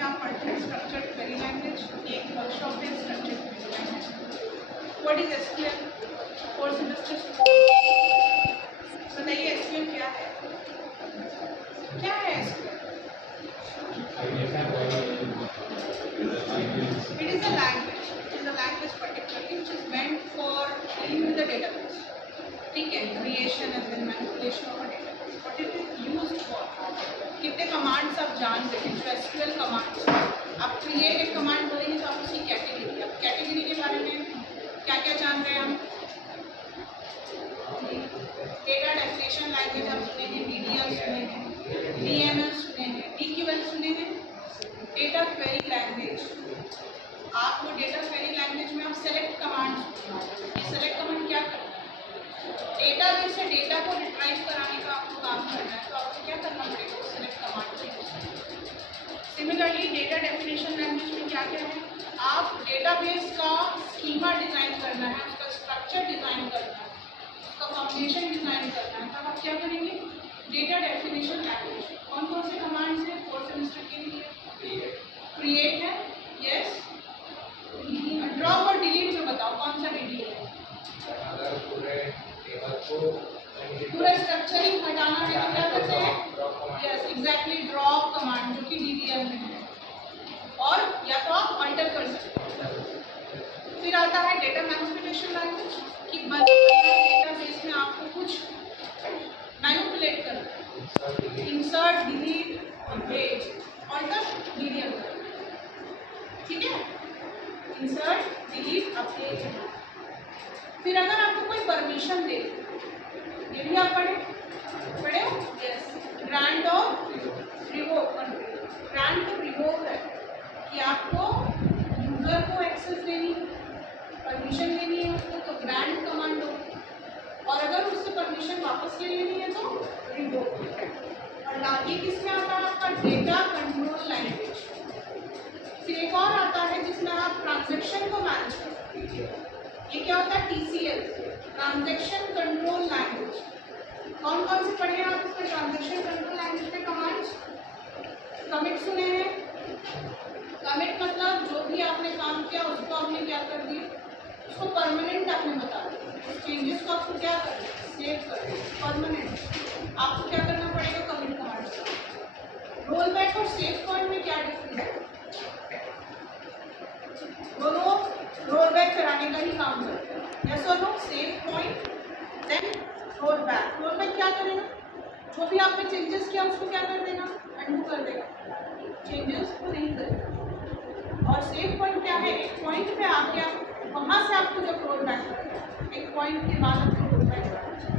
में आप पढ़ते हैं स्ट्रक्चर्ड क्वेरी लैंग्वेज, एक वर्कशॉप है structured query language. What is SQL? 4 semesters. बताइए एसक्यूएल क्या है? क्या है SQL? It is a language. It is a language particularly which is meant for dealing with the database. ठीक है, creation and then manipulation of a database. What it is used for? कितने commands आप जान रहे हैं? जो SQL commands, आप create एक कमांड बोलेंगे तो आप उसकी कैटेगरी, आप कैटेगरी के बारे में क्या क्या जान रहे हैं हम? डेटा डेफिनेशन लैंग्वेज आप सुने हैं, डीडीएल सुने हैं, डीएमएल सुने हैं, डीक्यूएल सुने हैं। डेटा क्वेरी लैंग्वेज, आप वो डेटा क्वेरी लैंग्वेज में आप सेलेक्ट कमांड, सेलेक्ट कमांड क्या करता है? डेटाबेस से डेटा को रिट्राइव कराने का आपको काम करना है, तो आपको क्या करना पड़ेगा? सेलेक्ट कमांड को यूज करना। सिमिलरली डेटा डेफिनेशन लैंग्वेज में क्या क्या है? आप डेटाबेस का स्कीमा डिज़ाइन करना है, उसका स्ट्रक्चर डिज़ाइन करना है, उसका फाउंडेशन डिज़ाइन करना है, तब आप क्या करेंगे? Data definition language. कौन कौन से कमांड्स हैं 4th सेमेस्टर के लिए? क्रिएट है, यस। ड्रॉप और डिलीट में बताओ कौन सा डीडीएल है? अगर पूरा स्ट्रक्चरिंग हटाना है तो क्या करते हैं? यस, एग्जैक्टली, ड्रॉप कमांड जो कि डीडीएल में है, और या तो आप अल्टर कर सकते हैं। फिर आता है डेटा मैनिपुलेशन लैंग्वेज कि डेटाबेस में आपको कुछ मैनिपुलेट करना है, insert, delete, page, alter, DDL, ठीक है? Insert, delete, update. फिर अगर आपको कोई परमिशन दे, ये भी आप पढ़े हो? यस, ग्रांट और रिवोक। ग्रांट और रिवोक है कि आपको यूजर को एक्सेस देनी है, परमिशन लेनी है उसको, तो ग्रांट कमांड हो, और अगर उससे परमिशन वापस ले लेनी है तो रिवोक। और आगे किसमें आता है आपका? Data control language. फिर एक और आता है जिसमें आप ट्रांजैक्शन को मैनेज कर सकते हैं, ये क्या होता है? TCL, transaction control language. कौन कौन से पढ़े हैं आप इसमें ट्रांजैक्शन कंट्रोल लैंग्वेज में? कमांड्स, कमिट सुने हैं? कमिट मतलब जो भी आपने काम किया उसको आपने क्या कर दिया, उसको परमानेंट आपने बता दिया, उस चेंजेस को आपको क्या करना है? सेव कर दिया, परमानेंट। आपको क्या करना पड़ेगा? Commit command. रोल बैक और सेव पॉइंट में क्या डिफरेंस है? दोनों रोल बैक कराने का ही काम करते हैं, यस और no? Save point then roll back. Roll back क्या करेगा? जो भी आपने चेंजेस किया उसको क्या कर देगा? अनडू कर देगा, चेंजेस को नहीं करेगा। और सेव पॉइंट क्या है? एक पॉइंट पे आके आप वहाँ से आपको जब रोल बैक करेगा, एक पॉइंट के बाद आपको रोल बैक करना चाहिए।